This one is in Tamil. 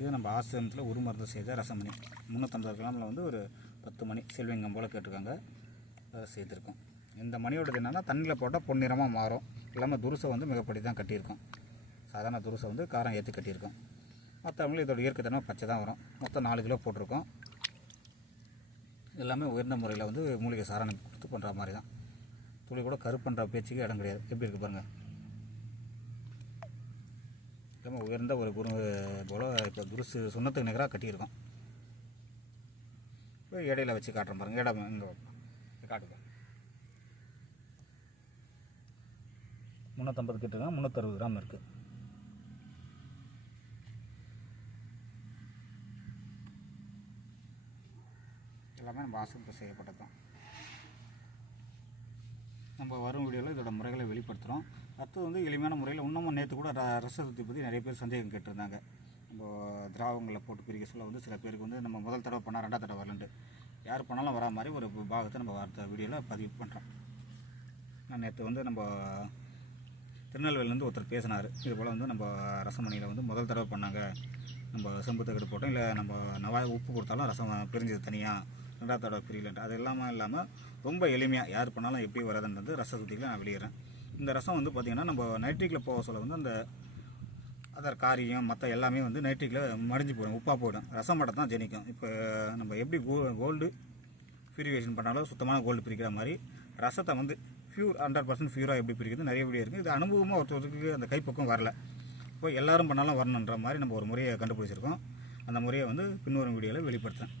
இது நம்ம ஆசிரமத்தில் ஒரு மருந்து செய்த ரசமணி 350 கிராமில் வந்து ஒரு 10 மணி செல்விங்கம் போல் கேட்டிருக்காங்க, அதை சேர்த்துருக்கோம். இந்த மணியோடது என்னென்னா தண்ணியில் போட்டால் பொன்னிறமாக மாறும். இல்லாமல் துருசை வந்து மிகப்படி தான் கட்டியிருக்கோம். சாதாரண துருசை வந்து காரம் ஏற்றி கட்டியிருக்கோம். மற்றவங்களும் இதோட இயற்கை தன்மை பச்சை தான் வரும். மொத்தம் 4 கிலோ போட்டிருக்கோம். எல்லாமே உயர்ந்த முறையில் வந்து மூலிகை சாரணை கொடுத்து பண்ணுற மாதிரி தான். துளி கூட கருப்புன்ற பேச்சுக்கு இடம் கிடையாது. எப்படி இருக்குது பாருங்கள். எல்லாமே உயர்ந்த ஒரு குரு போல் இப்போ துருசு சுண்ணத்துக்கு நிகராக கட்டியிருக்கோம். இப்போ இடையில வச்சு காட்டுறேன் பாருங்கள். இடம் இங்கே காட்டுங்க. 350 கிட்ட 360 கிராம் இருக்குது. எல்லாமே நம்ம ஆசிரியர் செய்யப்பட்டது தான். நம்ம வரும் வீடியோவில் இதோட முறைகளை வெளிப்படுத்துகிறோம். அடுத்து வந்து எளிமையான முறையில் இன்னமும் நேற்று கூட ரச சுத்தி பற்றி நிறைய பேர் சந்தேகம் கேட்டிருந்தாங்க. நம்ம திராவங்களை போட்டு பிரிக்க சொல்ல வந்து சில பேருக்கு வந்து நம்ம முதல் தடவை பண்ணால் 2ஆவது தடவை வரலன்ட்டு, யார் பண்ணாலும் வரா மாதிரி ஒரு பாகத்தை நம்ம அடுத்த வீடியோவில் பதிவு பண்ணுறோம். நான் நேற்று வந்து நம்ம திருநெல்வேலியிலேருந்து ஒருத்தர் பேசினார். இது போல் வந்து நம்ம ரசமணியில் வந்து முதல் தடவை பண்ணாங்க, நம்ம செம்பு தகடு போட்டோம், இல்லை நம்ம உப்பு கொடுத்தாலும் ரசம் பிரிஞ்சது தனியாக, 2ஆவது தடவை பிரியலன்ட்டு. அது இல்லாமல் ரொம்ப எளிமையாக யார் பண்ணாலும் எப்படி வரதுன்றது ரச சுத்திகளை நான் வெளியிடுறேன். இந்த ரசம் வந்து பார்த்திங்கன்னா நம்ம நைட்ரிக்கில் போக சொல்ல வந்து அந்த அதர் காரியம் மற்ற எல்லாமே வந்து நைட்ரிக்கில் மடிஞ்சு போயிடும், உப்பாக போயிடும். ரசம் மட்டும் தான் ஜெனிக்கும். இப்போ நம்ம எப்படி கோல்டு பியூரிஃபிகேஷன் பண்ணாலும் சுத்தமான கோல்டு பிரிக்கிற மாதிரி ரசத்தை வந்து 100% பியூராக எப்படி பிரிக்கிறது நிறைய வீடியோ இருக்குது. இது அனுபவமாக ஒருத்தருக்கு அந்த கைப்பக்கம் வரல. இப்போ எல்லோரும் பண்ணாலும் வரணுன்ற மாதிரி நம்ம ஒரு முறையை கண்டுபிடிச்சிருக்கோம். அந்த முறையை வந்து பின்வரும் வீடியோவில் வெளிப்படுத்துகிறேன்.